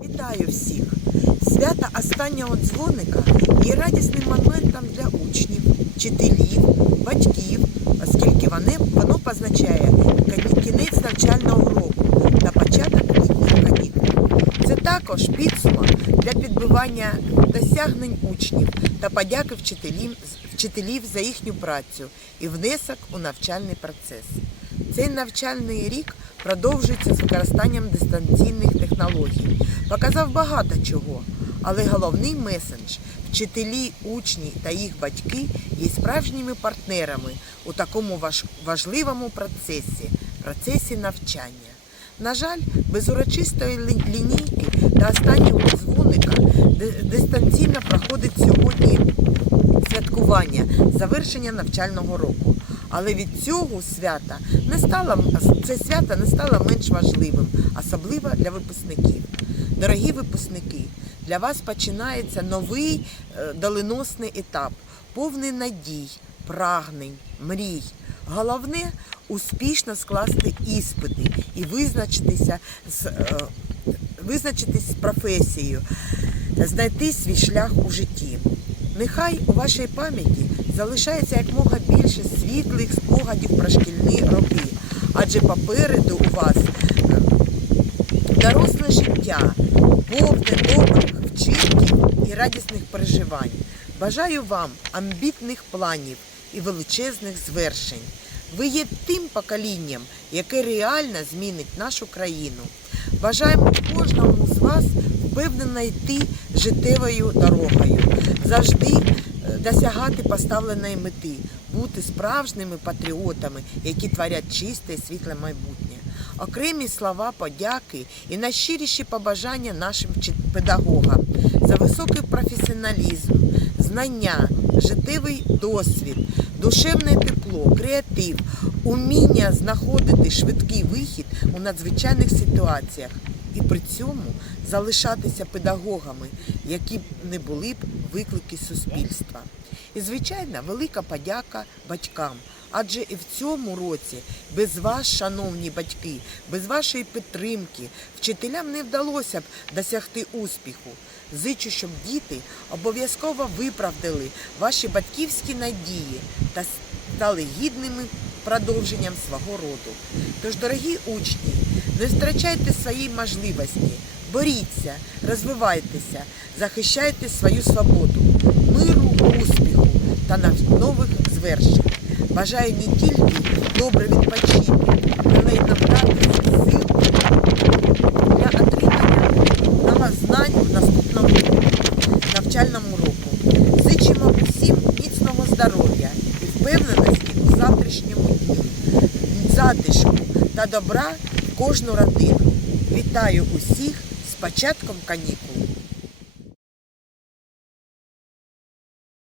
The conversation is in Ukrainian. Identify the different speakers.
Speaker 1: Вітаю всіх! Свято останнього дзвоника є радісним моментом для учнів, вчителів, батьків, оскільки воно позначає кінець навчального року та початок літніх канікул. Це також підсумок для підбивання досягнень учнів та подяки вчителів за їхню працю і внесок у навчальний процес. Цей навчальний рік продовжується з використанням дистанційних технологій. Показав багато чого, але головний меседж вчителі, учні та їх батьки є справжніми партнерами у такому важ- важливому процесі процесі навчання. На жаль, без урочистої лі- лінійки та останнього дзвоника дистанційно проходить сьогодні святкування завершення навчального року. Але від цього свята не стало це свято не стало менш важливим, особливо для випускників. Дорогі випускники, для вас починається новий е, доленосний етап, повний надій, прагнень, мрій. Головне успішно скласти іспити і визначитися з, е, визначитись з професією, знайти свій шлях у житті. Нехай у вашій пам'яті залишається якмога більше світлих спогадів про шкільні роки, адже попереду у вас е, доросле життя, повне добрих вчинків і радісних переживань. Бажаю вам амбітних планів і величезних звершень. Ви є тим поколінням, яке реально змінить нашу країну. Бажаємо кожному з вас впевнено йти життєвою дорогою, завжди е, досягати поставленої мети, бути справжніми патріотами, які творять чисте і світле майбутнє. Окремі слова подяки і найщиріші побажання нашим педагогам за високий професіоналізм, знання, життєвий досвід, душевне тепло, креатив, уміння знаходити швидкий вихід у надзвичайних ситуаціях і при цьому залишатися педагогами, які б не були б виклики суспільства. І, звичайно, велика подяка батькам. Адже і в цьому році без вас, шановні батьки, без вашої підтримки, вчителям не вдалося б досягти успіху. Зичу, щоб діти обов'язково виправдали ваші батьківські надії та стали гідними продовженням свого роду. Тож, дорогі учні, не втрачайте свої можливості, боріться, розвивайтеся, захищайте свою свободу, миру, успіху та нових звершень. Бажаю не тільки добре відпочити, але й набратися сил для отримання новознань в наступному навчальному року. Зичимо усім міцного здоров'я і впевненості у завтрашньому дні, затишку та добра кожну родину. Вітаю усіх з початком канікул!